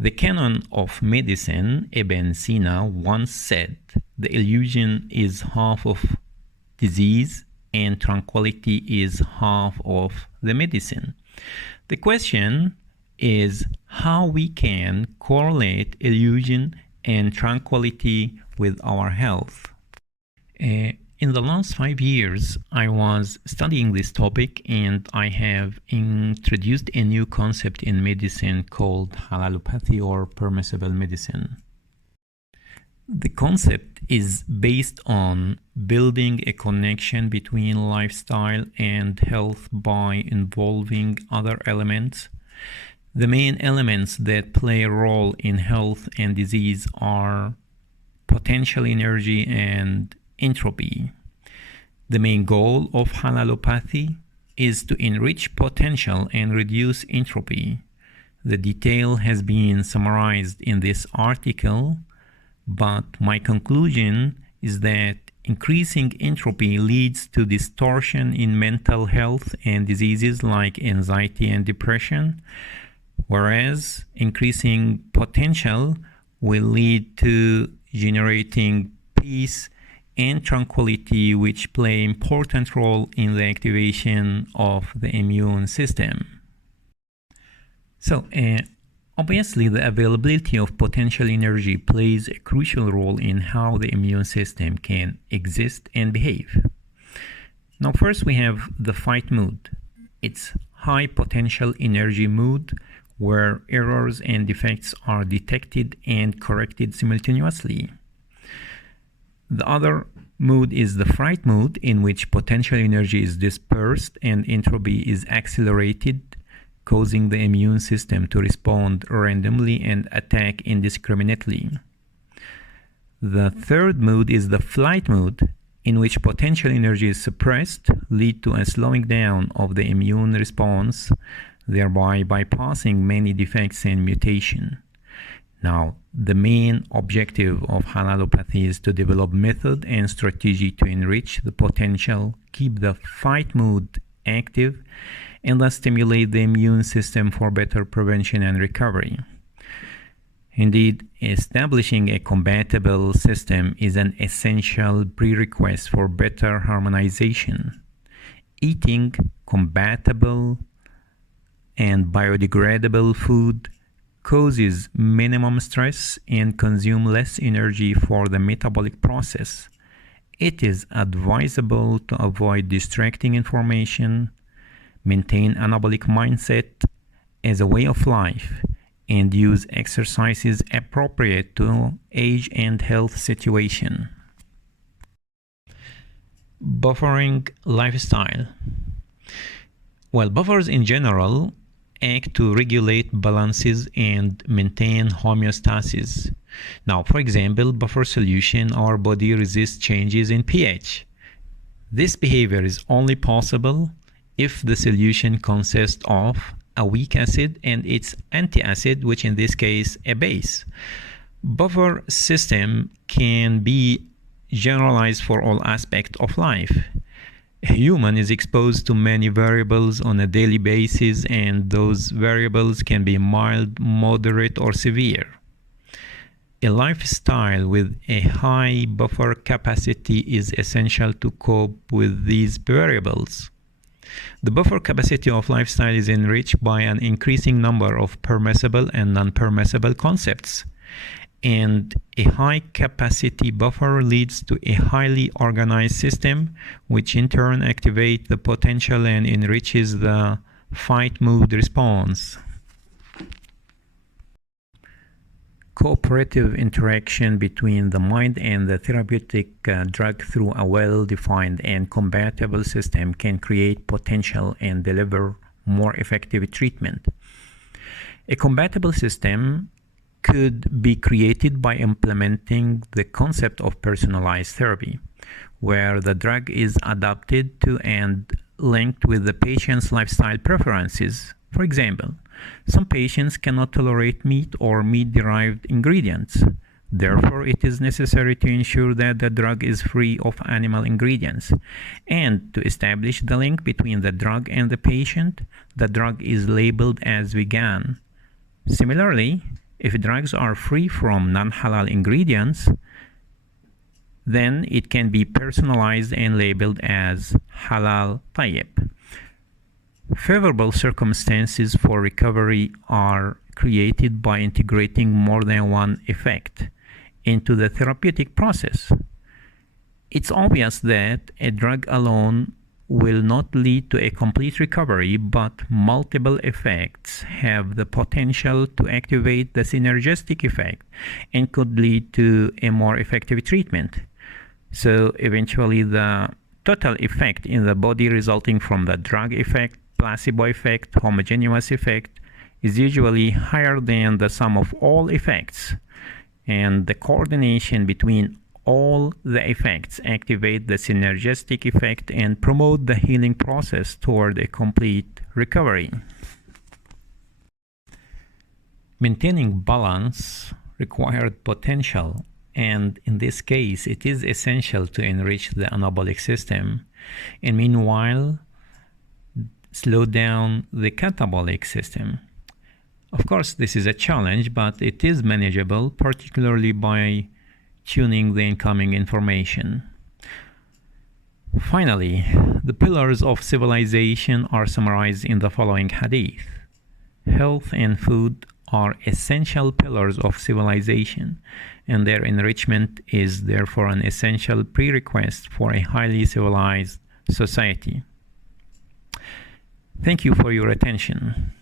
The canon of medicine, Ibn Sina, once said, "The illusion is half of disease and tranquility is half of the medicine." The question is how we can correlate illusion and tranquility with our health. In the last 5 years, I was studying this topic and I have introduced a new concept in medicine called Halalopathy or permissible medicine. The concept is based on building a connection between lifestyle and health by involving other elements. The main elements that play a role in health and disease are potential energy and entropy. The main goal of Halalopathy is to enrich potential and reduce entropy. The detail has been summarized in this article, but my conclusion is that increasing entropy leads to distortion in mental health and diseases like anxiety and depression, whereas increasing potential will lead to generating peace and tranquility, which play an important role in the activation of the immune system. So, obviously, the availability of potential energy plays a crucial role in how the immune system can exist and behave. Now, first we have the fight mood. It's high potential energy mood where errors and defects are detected and corrected simultaneously. The other mood is the fright mood, in which potential energy is dispersed and entropy is accelerated, causing the immune system to respond randomly and attack indiscriminately. The third mood is the flight mood, in which potential energy is suppressed, lead to a slowing down of the immune response, thereby bypassing many defects and mutation. Now, the main objective of Halalopathy is to develop method and strategy to enrich the potential, keep the fight mood active, and thus stimulate the immune system for better prevention and recovery. Indeed, establishing a compatible system is an essential prerequisite for better harmonization. Eating compatible and biodegradable food causes minimum stress and consume less energy for the metabolic process. It is advisable to avoid distracting information, maintain anabolic mindset as a way of life, and use exercises appropriate to age and health situation. Buffering lifestyle. Well, buffers in general act to regulate balances and maintain homeostasis. Now, for example, buffer solution, our body resists changes in pH. This behavior is only possible if the solution consists of a weak acid and its antacid, which in this case a base. Buffer system can be generalized for all aspects of life. A human is exposed to many variables on a daily basis, and those variables can be mild, moderate, or severe. A lifestyle with a high buffer capacity is essential to cope with these variables. The buffer capacity of lifestyle is enriched by an increasing number of permissible and non-permissible concepts. And a high capacity buffer leads to a highly organized system, which in turn activates the potential and enriches the fight mood response. Cooperative interaction between the mind and the therapeutic drug through a well-defined and compatible system can create potential and deliver more effective treatment. A compatible system could be created by implementing the concept of personalized therapy, where the drug is adapted to and linked with the patient's lifestyle preferences. For example, some patients cannot tolerate meat or meat-derived ingredients. Therefore, it is necessary to ensure that the drug is free of animal ingredients. And to establish the link between the drug and the patient, the drug is labeled as vegan. Similarly, If drugs are free from non-halal ingredients, then it can be personalized and labeled as halal tayyib. Favorable circumstances for recovery are created by integrating more than one effect into the therapeutic process. It's obvious that a drug alone will not lead to a complete recovery, but multiple effects have the potential to activate the synergistic effect and could lead to a more effective treatment. So eventually the total effect in the body resulting from the drug effect, placebo effect, homogeneous effect is usually higher than the sum of all effects, and the coordination between all the effects activate the synergistic effect and promote the healing process toward a complete recovery. Maintaining balance required potential, and in this case it is essential to enrich the anabolic system and meanwhile slow down the catabolic system. Of course, this is a challenge, but it is manageable, particularly by tuning the incoming information. Finally, the pillars of civilization are summarized in the following hadith. Health and food are essential pillars of civilization, and their enrichment is therefore an essential prerequisite for a highly civilized society. Thank you for your attention.